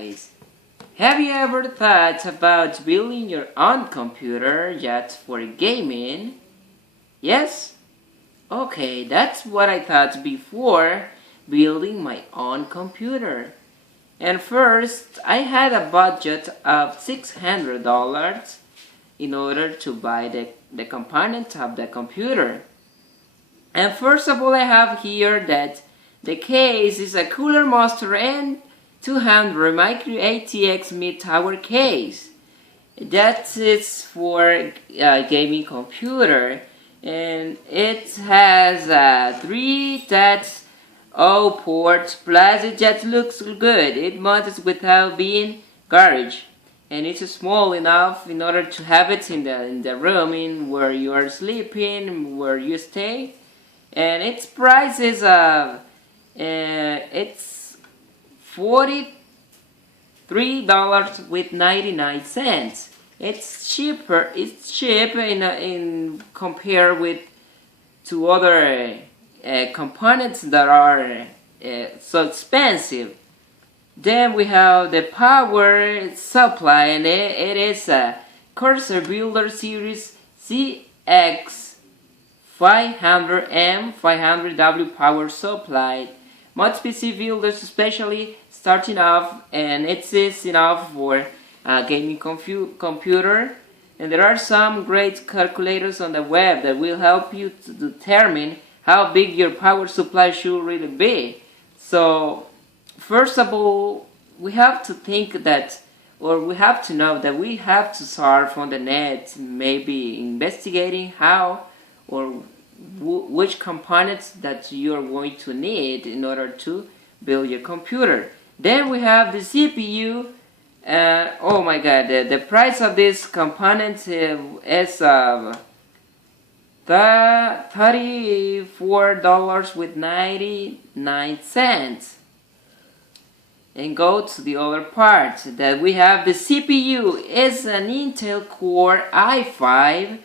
guys, have you ever thought about building your own computer just for gaming? Yes? Okay, that's what I thought before building my own computer. And first, I had a budget of $600 in order to buy the components of the computer. And first of all, I have here that the case is a Cooler Monster N200 Micro ATX mid-tower case. That is for a gaming computer, and it has 3.0 ports, plus it just looks good. It mounts without being garbage, and it's small enough in order to have it in the room in where you are sleeping, where you stay. And its price is it's $43.99. It's cheaper. It's cheap in compare with to other components that are so expensive. Then we have the power supply, and it is a Corsair Builder Series CX 500M 500W power supply. Most PC builders, especially starting off, and it is enough for a gaming computer. And there are some great calculators on the web that will help you to determine how big your power supply should really be. So, first of all, we have to think that, or we have to know that we have to surf on the net, maybe investigating how or which components that you're going to need in order to build your computer. Then we have the CPU. Oh my god, the price of this component is $34.99. And go to the other part that we have. The CPU is an Intel Core i5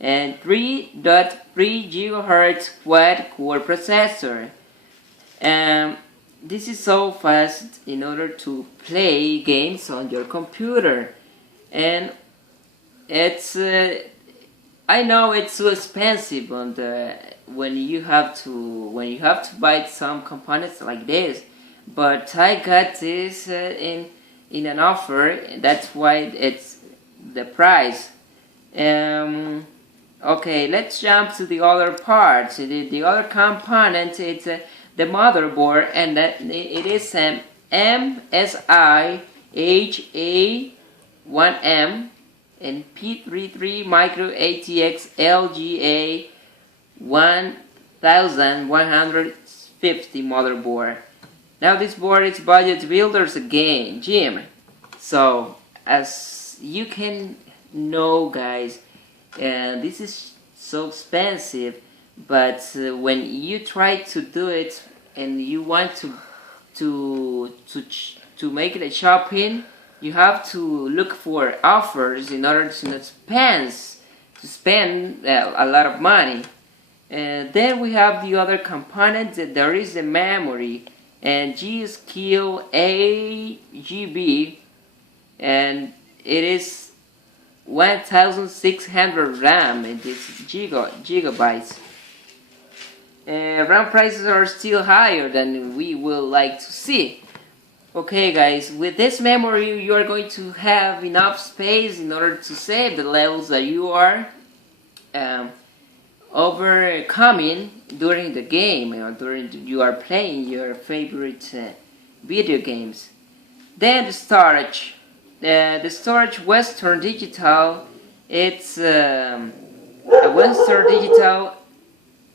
and 3.3 GHz quad-core processor. This is so fast in order to play games on your computer. And it's I know it's so expensive when you have to buy some components like this, but I got this in an offer. That's why it's the price. Okay, let's jump to the other parts. The other component is the motherboard, and that it is an MSI HA1M and P33 Micro ATX LGA 1150 motherboard. Now this board is budget builders again, Jim. So as you can know, guys, this is so expensive, but when you try to do it and you want to make it a shopping, you have to look for offers in order to not spend a lot of money. Then we have the other component. There is the memory and G.Skill AGB, and it is 1600 RAM. It is gigabytes. RAM prices are still higher than we would like to see. Okay guys, with this memory you are going to have enough space in order to save the levels that you are overcoming during the game, or you are playing your favorite video games. Then the storage. The storage Western Digital, it's a Western Digital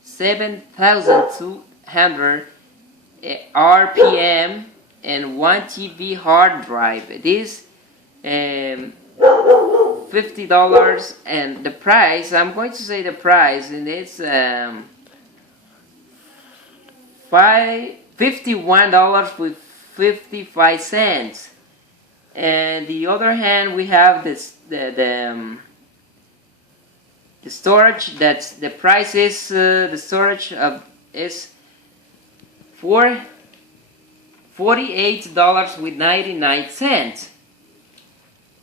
7200 RPM and 1 TB hard drive. It is $50, and the price, I'm going to say the price, and it's $51.55. And the other hand, we have this the storage. That's the price is the storage of is $48.99.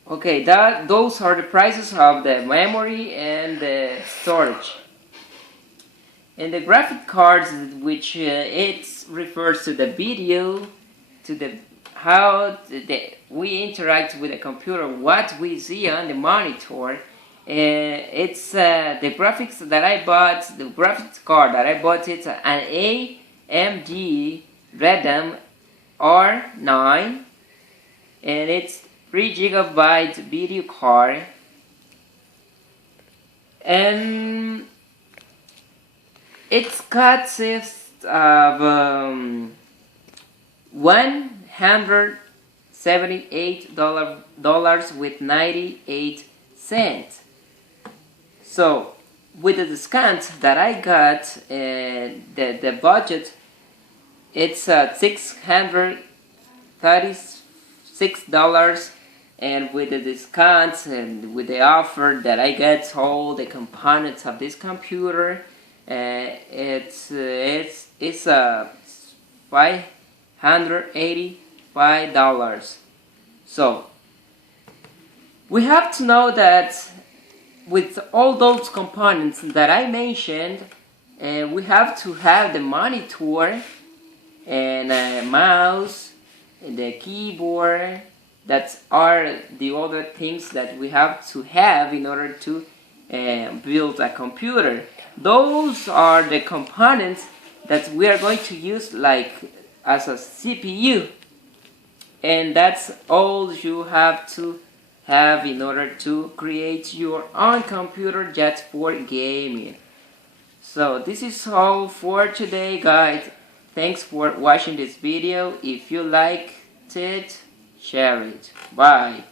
Okay, those are the prices of the memory and the storage. And the graphic cards, which it refers to the video, to the how we interact with the computer, what we see on the monitor. It's the graphics that I bought, the graphics card that I bought, it's an AMD Radeon R9, and it's 3 GB video card, and it consists of $178 with 98 cents. So with the discount that I got, the budget, it's $636, and with the discounts and with the offer that I get all the components of this computer, it's $585. So we have to know that with all those components that I mentioned, we have to have the monitor and a mouse and the keyboard. That are the other things that we have to have in order to build a computer. Those are the components that we are going to use like as a CPU, and that's all you have to have in order to create your own computer just for gaming. So this is all for today, guys. Thanks for watching this video. If you liked it, share it. Bye.